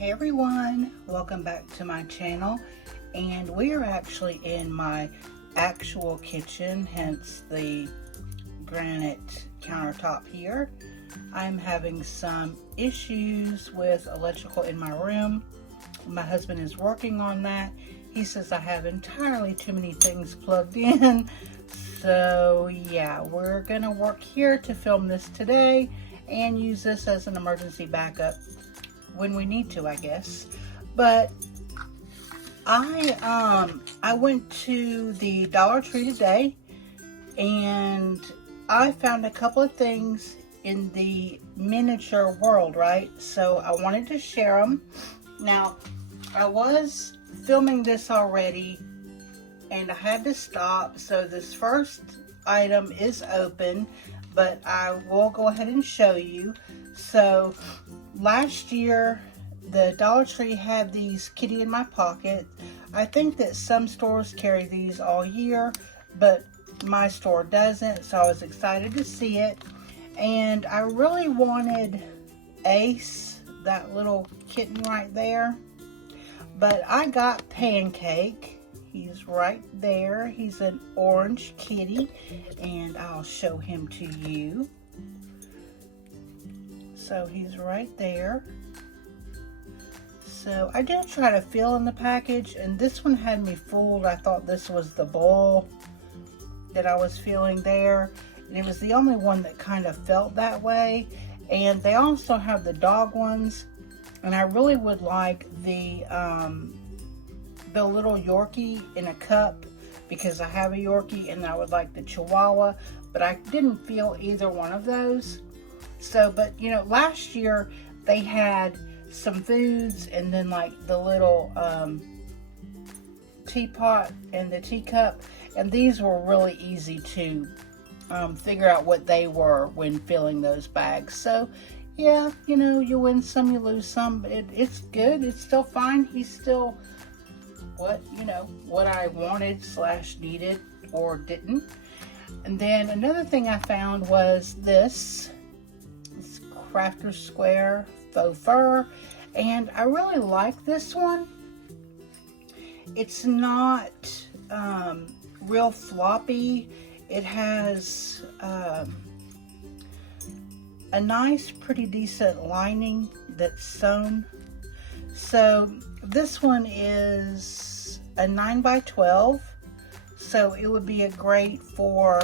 Hey everyone, welcome back to my channel, and we are actually in my actual kitchen, hence the granite countertop here. I'm having some issues with electrical in my room. My husband is working on that. He says I have entirely too many things plugged in. So yeah, we're gonna work here to film this today and use this as an emergency backup when we need to, I guess. But I went to the Dollar Tree today and I found a couple of things in the miniature world, right? So I wanted to share them. Now, I was filming this already and I had to stop. So this first item is open, but I will go ahead and show you. So last year, the Dollar Tree had these kitty in my pocket. I think that some stores carry these all year, but my store doesn't, so I was excited to see it. And I really wanted Ace, that little kitten right there, but I got Pancake. He's right there. He's an orange kitty, and I'll show him to you. So he's right there. So I did try to fill in the package, and this one had me fooled. I thought this was the bowl that I was feeling there, and it was the only one that kind of felt that way. And they also have the dog ones, and I really would like the little Yorkie in a cup, because I have a Yorkie, and I would like the Chihuahua, but I didn't feel either one of those. So, but you know, last year they had some foods, and then like the little teapot and the teacup, and these were really easy to figure out what they were when filling those bags. So yeah, you know, you win some, you lose some, but it's good. It's still fine. He's still what I wanted / needed or didn't. And then another thing I found was this Crafter Square faux fur, and I really like this one. It's not real floppy. It has a nice, pretty decent lining that's sewn. So this one is a 9x12, so it would be a great for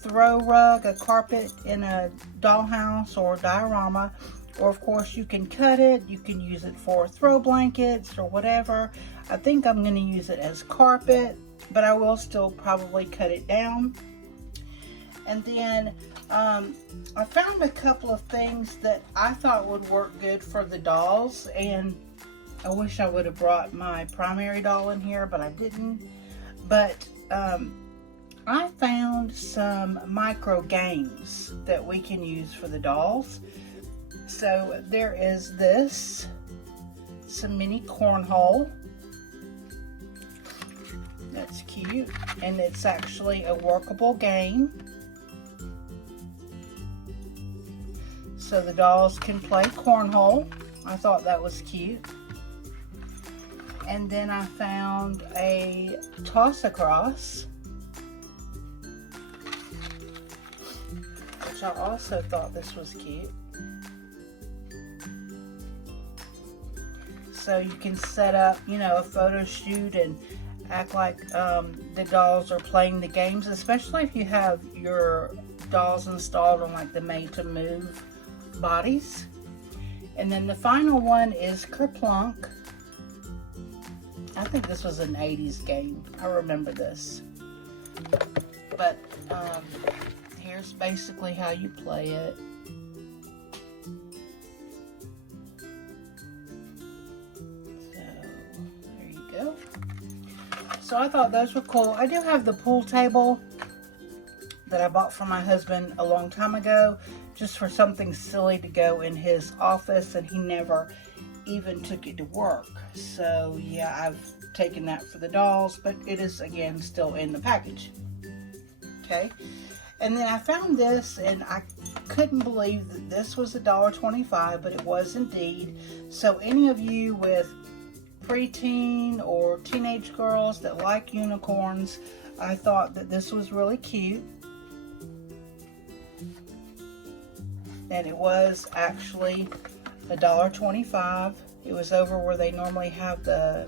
throw rug, a carpet in a dollhouse or diorama, or of course you can cut it. You can use it for throw blankets or whatever. I think I'm going to use it as carpet, but I will still probably cut it down. And then I found a couple of things that I thought would work good for the dolls, and I wish I would have brought my primary doll in here, but I didn't. But I found some micro games that we can use for the dolls. So there is this, some mini cornhole. That's cute, and it's actually a workable game. So the dolls can play cornhole. I thought that was cute. And then I found a toss across, which I also thought this was cute. So you can set up, you know, a photo shoot and act like the dolls are playing the games, especially if you have your dolls installed on like the made to move bodies. And then the final one is Kerplunk. I think this was an 80s game. I remember this. But here's basically how you play it. So there you go. So I thought those were cool. I do have the pool table that I bought for my husband a long time ago, just for something silly to go in his office, and he never even took it to work. So yeah, I've taken that for the dolls, but it is again still in the package. Okay, and then I found this, and couldn't believe that this was $1.25, but it was indeed. So any of you with preteen or teenage girls that like unicorns, I thought that this was really cute. And it was actually $1.25. It was over where they normally have the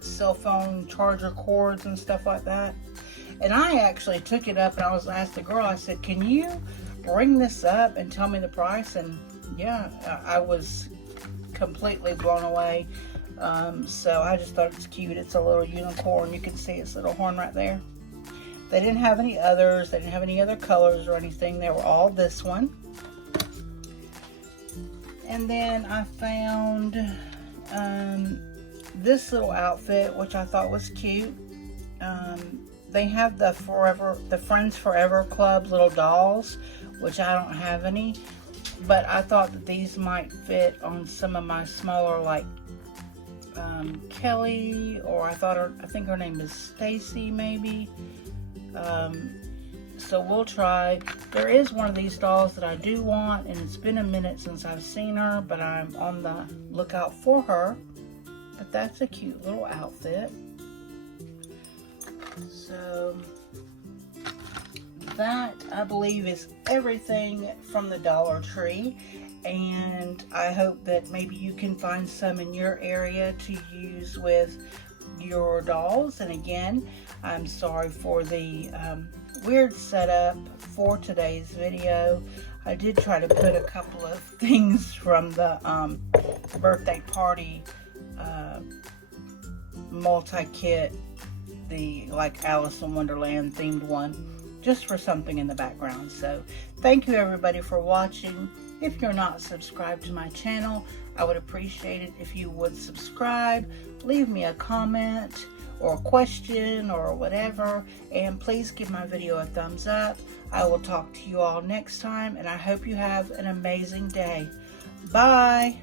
cell phone charger cords and stuff like that. And I actually took it up and I was asked the girl, I said, can you ring this up and tell me the price? And yeah, I was completely blown away. So I just thought it's cute. It's a little unicorn. You can see its little horn right there. They didn't have any others. They didn't have any other colors or anything. They were all this one. And then I found this little outfit, which I thought was cute. They have the Friends Forever Club little dolls, which I don't have any. But I thought that these might fit on some of my smaller, like Kelly, or I think her name is Stacy, maybe. So we'll try. There is one of these dolls that I do want, and it's been a minute since I've seen her, but I'm on the lookout for her. But that's a cute little outfit. So that, I believe, is everything from the Dollar Tree. And I hope that maybe you can find some in your area to use with your dolls. And again, I'm sorry for the weird setup for today's video. I did try to put a couple of things from the birthday party multi-kit, the like Alice in Wonderland themed one, just for something in the background. So thank you everybody for watching. If you're not subscribed to my channel, I would appreciate it if you would subscribe, leave me a comment or a question or whatever, and please give my video a thumbs up. I will talk to you all next time, and I hope you have an amazing day. Bye.